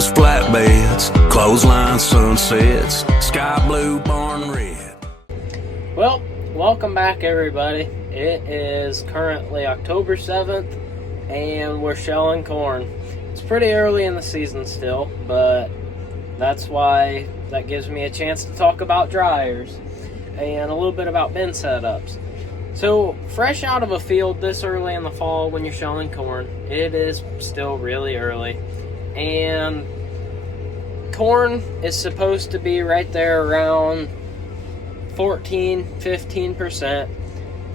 bales, flatbeds, clothesline sunsets, sky blue, barn red. Well, welcome back everybody. It is currently October 7th and we're shelling corn. It's pretty early in the season still, but that's why that gives me a chance to talk about dryers and a little bit about bin setups. So, fresh out of a field this early in the fall when you're shelling corn, it is still really early. And corn is supposed to be right there around 14-15%.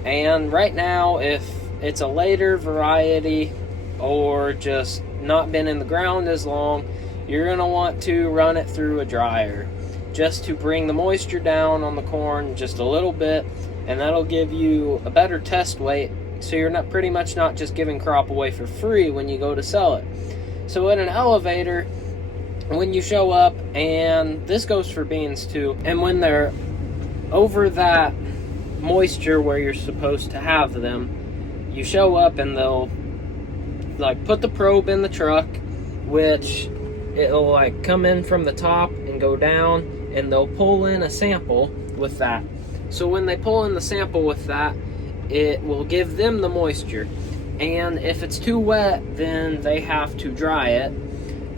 And right now, if it's a later variety or just not been in the ground as long, you're going to want to run it through a dryer just to bring the moisture down on the corn just a little bit, and that'll give you a better test weight, so you're not pretty much not just giving crop away for free when you go to sell it. So in an elevator, when you show up, and this goes for beans too, and when they're over that moisture where you're supposed to have them, you show up and they'll like put the probe in the truck, which it'll like come in from the top and go down, and they'll pull in a sample with that. So when they pull in the sample with that, it will give them the moisture. And if it's too wet, then they have to dry it.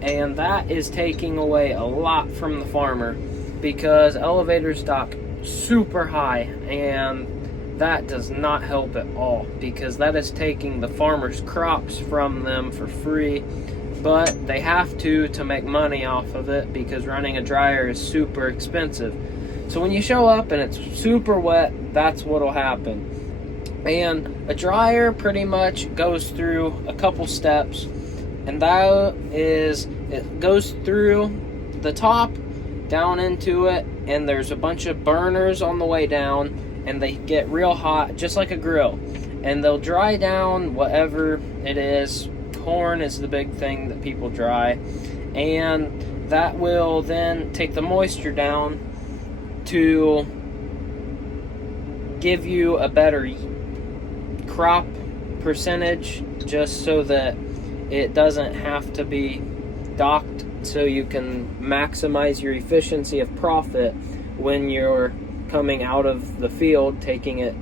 And that is taking away a lot from the farmer, because elevators dock super high, and that does not help at all, because that is taking the farmer's crops from them for free. But they have to make money off of it, because running a dryer is super expensive. So when you show up and it's super wet, that's what'll happen. And a dryer pretty much goes through a couple steps, and that is, it goes through the top down into it, and there's a bunch of burners on the way down, and they get real hot just like a grill, and they'll dry down whatever it is. Corn is the big thing that people dry, and that will then take the moisture down to give you a better crop percentage, just so that it doesn't have to be docked, so you can maximize your efficiency of profit when you're coming out of the field, taking it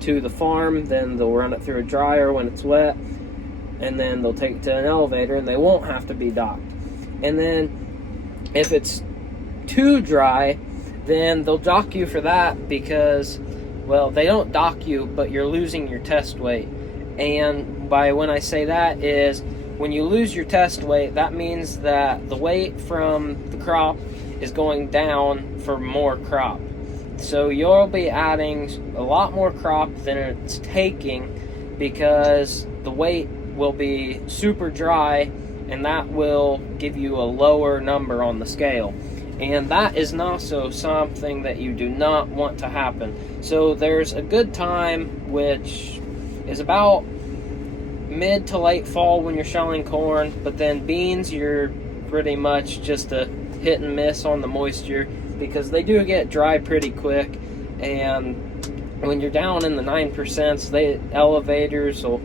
to the farm. Then they'll run it through a dryer when it's wet, and then they'll take it to an elevator, and they won't have to be docked. And then if it's too dry, then they'll dock you for that, because, well, they don't dock you, but you're losing your test weight. And by when I say that is, when you lose your test weight, that means that the weight from the crop is going down for more crop. So you'll be adding a lot more crop than it's taking, because the weight will be super dry, and that will give you a lower number on the scale. And that is also something that you do not want to happen. So there's a good time, which is about mid to late fall when you're shelling corn, but then beans, you're pretty much just a hit and miss on the moisture, because they do get dry pretty quick. And when you're down in the 9%, the elevators will,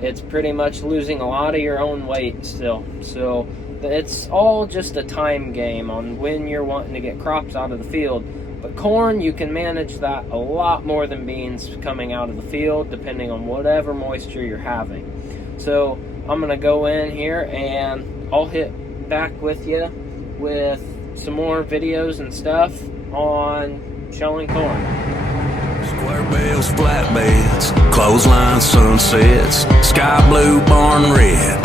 it's pretty much losing a lot of your own weight still. So it's all just a time game on when you're wanting to get crops out of the field. But corn, you can manage that a lot more than beans coming out of the field, depending on whatever moisture you're having. So I'm going to go in here, and I'll hit back with you with some more videos and stuff on shelling corn. Square bales, flatbeds, clothesline sunsets, sky blue, barn red.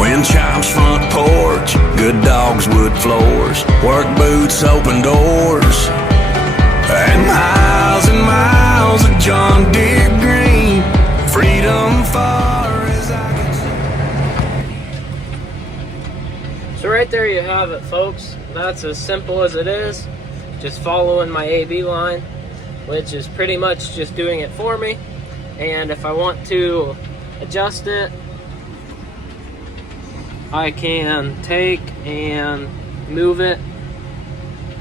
Wind chimes, front porch, good dogs, wood floors, work boots, open doors, and miles of John Deere green, freedom far as I can see. So right there you have it, folks. That's as simple as it is. Just following my AB line, which is pretty much just doing it for me. And if I want to adjust it, I can take and move it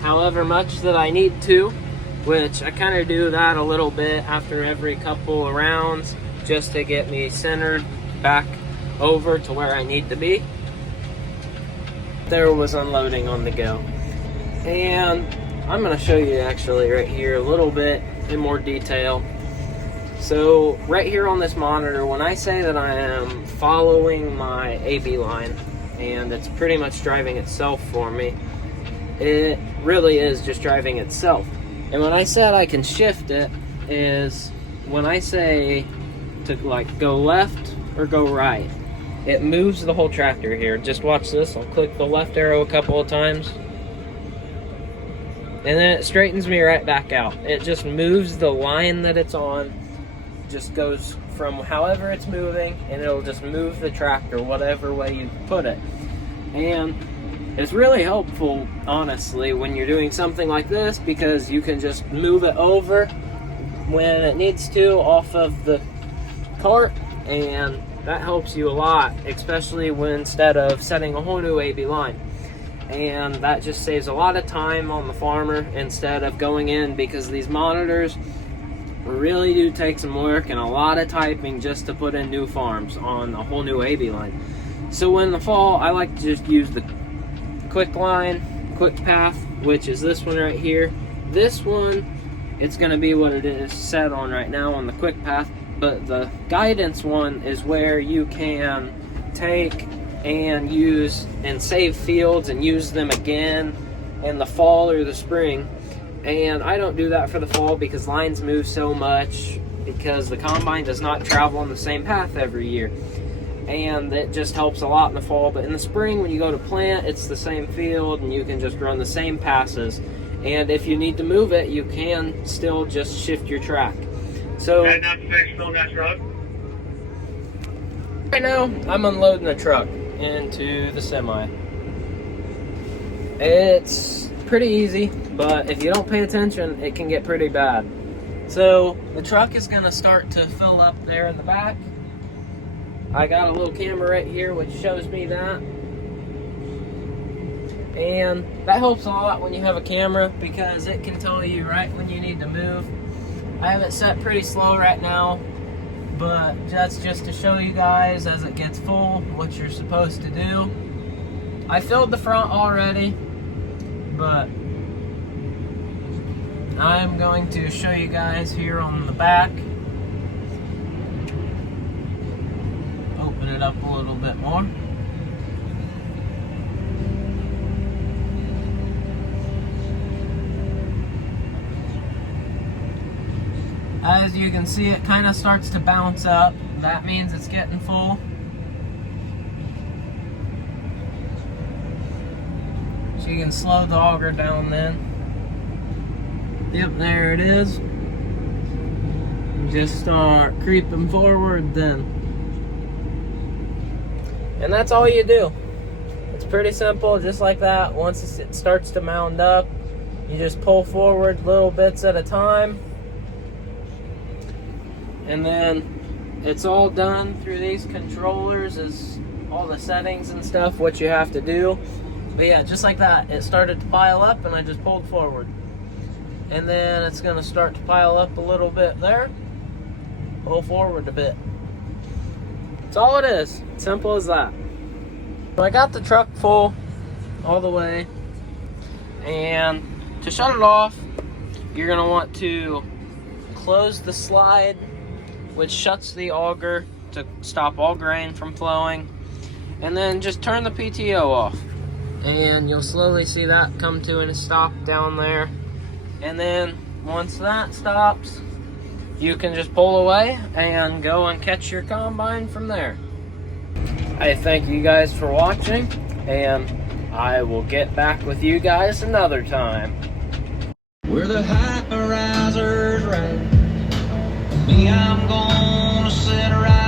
however much that I need to, which I kind of do that a little bit after every couple of rounds, just to get me centered back over to where I need to be. there was unloading on the go. And I'm going to show you actually right here a little bit in more detail. So right here on this monitor, when I say that I am following my AB line and it's pretty much driving itself for me, it really is just driving itself. And when I said I can shift it is when I say to like go left or go right, it moves the whole tractor here. Just watch this. I'll click the left arrow a couple of times and then it straightens me right back out. It just moves the line that it's on, just goes from however it's moving, and it'll just move the tractor whatever way you put it. And it's really helpful, honestly, when you're doing something like this, because you can just move it over when it needs to off of the cart, and that helps you a lot, especially when instead of setting a whole new AB line. And that just saves a lot of time on the farmer instead of going in, because these monitors really do take some work and a lot of typing just to put in new farms on a whole new AB line. So in the fall, I like to just use the quick line, quick path, which is this one right here. This one, it's going to be what it is set on right now on the quick path, but the guidance one is where you can take and use and save fields and use them again in the fall or the spring. And I don't do that for the fall because lines move so much, because the combine does not travel on the same path every year, and it just helps a lot in the fall. But in the spring, when you go to plant, it's the same field and you can just run the same passes, and if you need to move it, you can still just shift your track. So right now I'm unloading the truck into the semi. It's pretty easy, but if you don't pay attention, it can get pretty bad. So the truck is going to start to fill up there in the back. I got a little camera right here which shows me that, and that helps a lot when you have a camera, because it can tell you right when you need to move. I have it set pretty slow right now, but that's just to show you guys as it gets full what you're supposed to do. I filled the front already, but I'm going to show you guys here on the back. Open it up a little bit more. As you can see, it kind of starts to bounce up. That means it's getting full. So you can slow the auger down then. Yep, there it is. Just start creeping forward then. And that's all you do. It's pretty simple, just like that. Once it starts to mound up, you just pull forward little bits at a time. And then it's all done through these controllers, is all the settings and stuff, what you have to do. But yeah, just like that, it started to pile up and I just pulled forward. And then it's gonna start to pile up a little bit there. Pull forward a bit. That's all it is. Simple as that. So I got the truck full all the way. And to shut it off, you're gonna want to close the slide, which shuts the auger to stop all grain from flowing, and then just turn the PTO off, and you'll slowly see that come to a stop down there. And then once that stops, you can just pull away and go and catch your combine from there. I thank you guys for watching, and I will get back with you guys another time. We're the high risers, right? Me, I'm gonna sit right